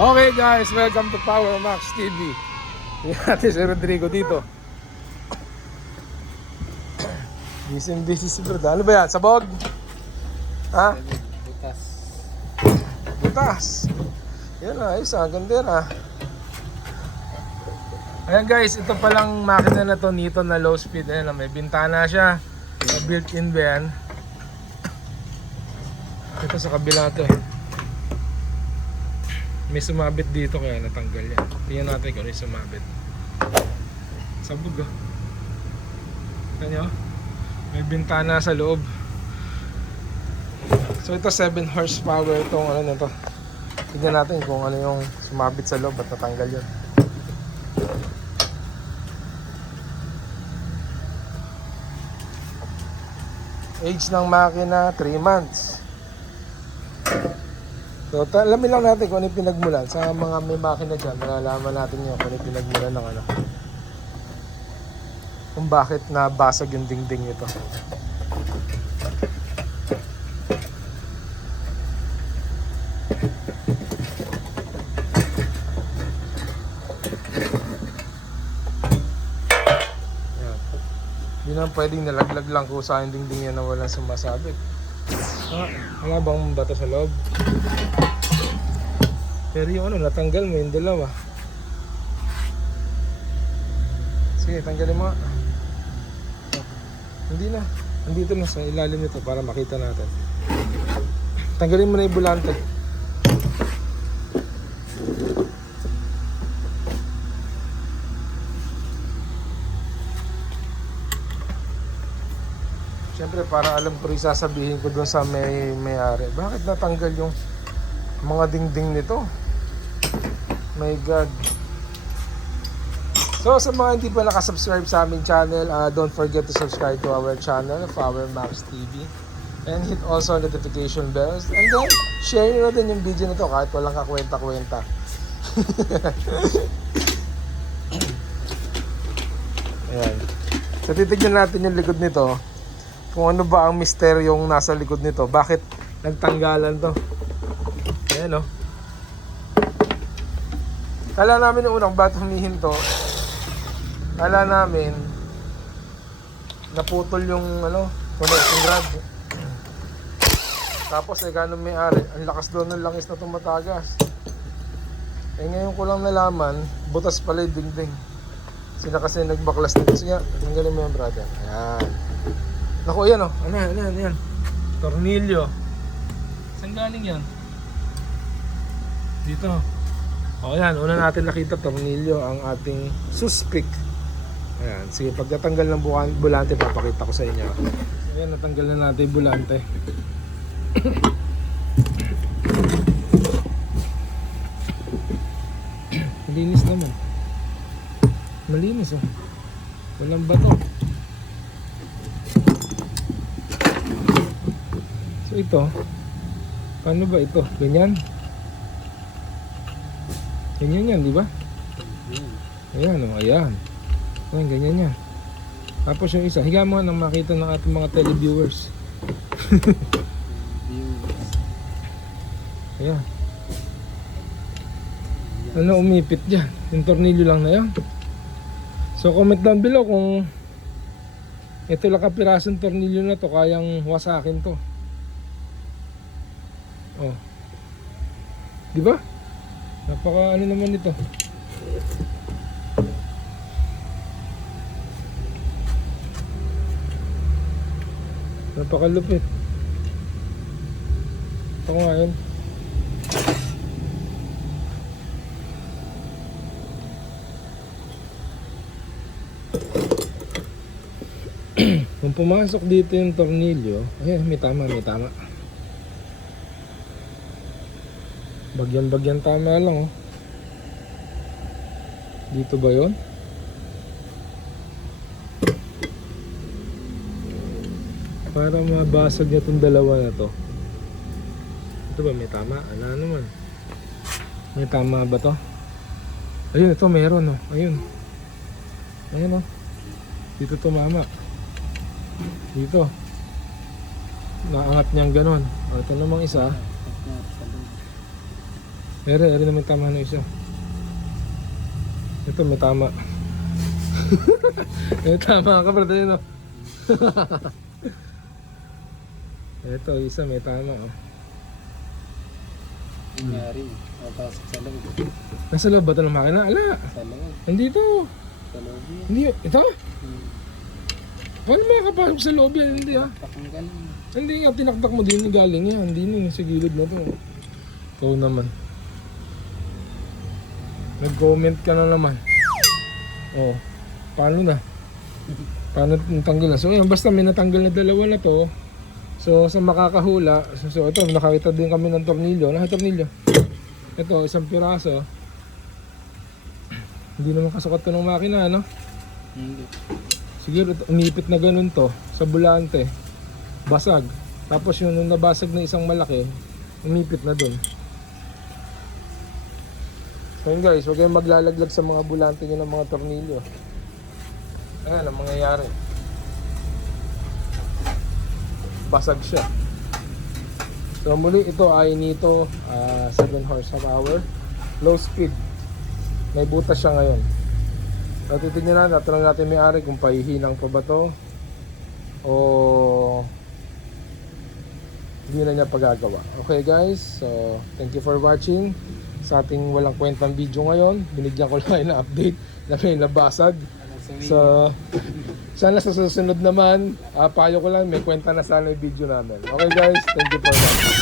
Okay guys, welcome to Power Max TV. Ate si Rodrigo dito. Busy si Bro. Ano ba yan? Sabog? Ha? Butas. Butas. Yan na, isa. Ganda na. Ayan guys, ito palang makina na to, Nito na low speed. Ayan, may bintana siya. Built-in ba yan? Ito sa kabila to eh. May sumabit dito kaya natanggal yan. Tingnan natin kung ano yung sumabit. Sabog ah. Tignan nyo? May bintana sa loob. So ito 7 horsepower itong ano na to. Tignan natin kung ano yung sumabit sa loob at natanggal yun. Age ng makina 3 months. So, alamin lang natin kung ano yung pinagmulan. Sa mga may makina dyan, malalaman natin yun kung ano yung pinagmulan ng ano. Kung bakit nabasag yung dingding nito. Yan. Hindi naman pwedeng nalaglag lang kung sa yung dingding yan na walang sumasabit. Wala bang bato sa loob? Pero yung ano, natanggal mo yung dalawa. Sige, tanggalin mo. Hindi na. Andito na sa ilalim nito para makita natin. Tanggalin mo na yung bulante. Siyempre para alam ko rin sasabihin ko doon sa may-ari. Bakit natanggal yung mga dingding nito? My God. So sa mga hindi pa nakasubscribe sa aming channel, don't forget to subscribe to our channel, Power Max TV. And hit also notification bells. And then, share nyo na din yung video nito kahit walang kakwenta-kwenta. Ayan. So titignan natin yung likod nito. Kung ano ba ang misteryong nasa likod nito. Bakit nagtanggalan to? Ayan o. Kala namin yung unang ba't humihinto. Kala namin naputol yung ano, connecting rod. Tapos eh gano'ng may-ari, ang lakas doon ng langis na tumatagas. Eh ngayon ko lang nalaman, butas pala yung dingding. Sila kasi nagbaklas nito. Sige, tanggalin mo yung brother. Ayan. Naku, yan o. Ano. Tornilyo. Saan galing yan? Dito. O yan, una natin nakita tornilyo ang ating suspect. Ayan, sige, pagkatanggal ng bulante, papakita ko sa inyo. Ayan, natanggal na natin yung bulante. Malinis naman. Malinis oh. Walang bato. So ito, paano ba ito? Ganyan? Ganyan yan, di ba? Ayan, oh, ayan. Ayan, ganyan yan. Tapos yung isa, higa mo nang makita ng ating mga televiewers. Ayan. Ano umipit dyan? Yung tornilyo lang na yan. So comment down below kung ito lang kapirasong tornilyo na to, kayang wasakin to. Oh. Di ba? Napaka ano naman ito. Napakalupit. Ito nga yun. Kung pumasok dito yung tornilyo, ayan, may tama. Bagyan tama lang oh. Dito ba yun? Para mabasag niya itong dalawa na to. Ito ba may tama? Ano naman? May tama ba to? Ayun, ito meron oh. Ayun oh. Dito tumama. Dito naangat niyang ganon. O, ito namang isa. Ere naman tama na isa. Ito may tama. May tama ka brother yun, oh. Ito isa may tama, oh. Nangyari, napasok sa loob. Nasa loob ba ito ng makina? Ala! Sa loob. Hindi ito. Sa loob yun. Hindi, ito? Hmm. Paano makakapasok sa loob yan? Hindi ah. Pakang ganun. Hindi nga, tinaktak mo din galing yan. Hindi na, sa gilid mo ito. Ikaw naman. Nag-comment ka na naman. Oh, paano na? Paano natanggal na? So yan, basta may natanggal na dalawa na to. So sa makakahula, so ito, nakakita din kami ng tornilyo. Tornilyo. Ito, isang piraso. Hindi naman kasukat to ng makina, no? Hindi. Siguro umipit na ganun to sa bulante. Basag. Tapos yung nung nabasag na isang malaki, umipit na dun. So yun guys, huwag kayong maglalaglag sa mga bulante nyo ng mga tornilyo. Ayan ang mangyayari. Basag siya. So muli ito ay Nito 7 horsepower, low speed. May butas siya ngayon. So titignan natin, tatanong natin may-ari kung pahihinang pa ba to o hindi na niya pagagawa. Okay guys, so thank you for watching sa ating walang kwentang video ngayon. Binigyan ko lang na update na may nabasag. So sana sa susunod naman, payo ko lang may kwenta na sana yung video namin. Okay guys, thank you for watching.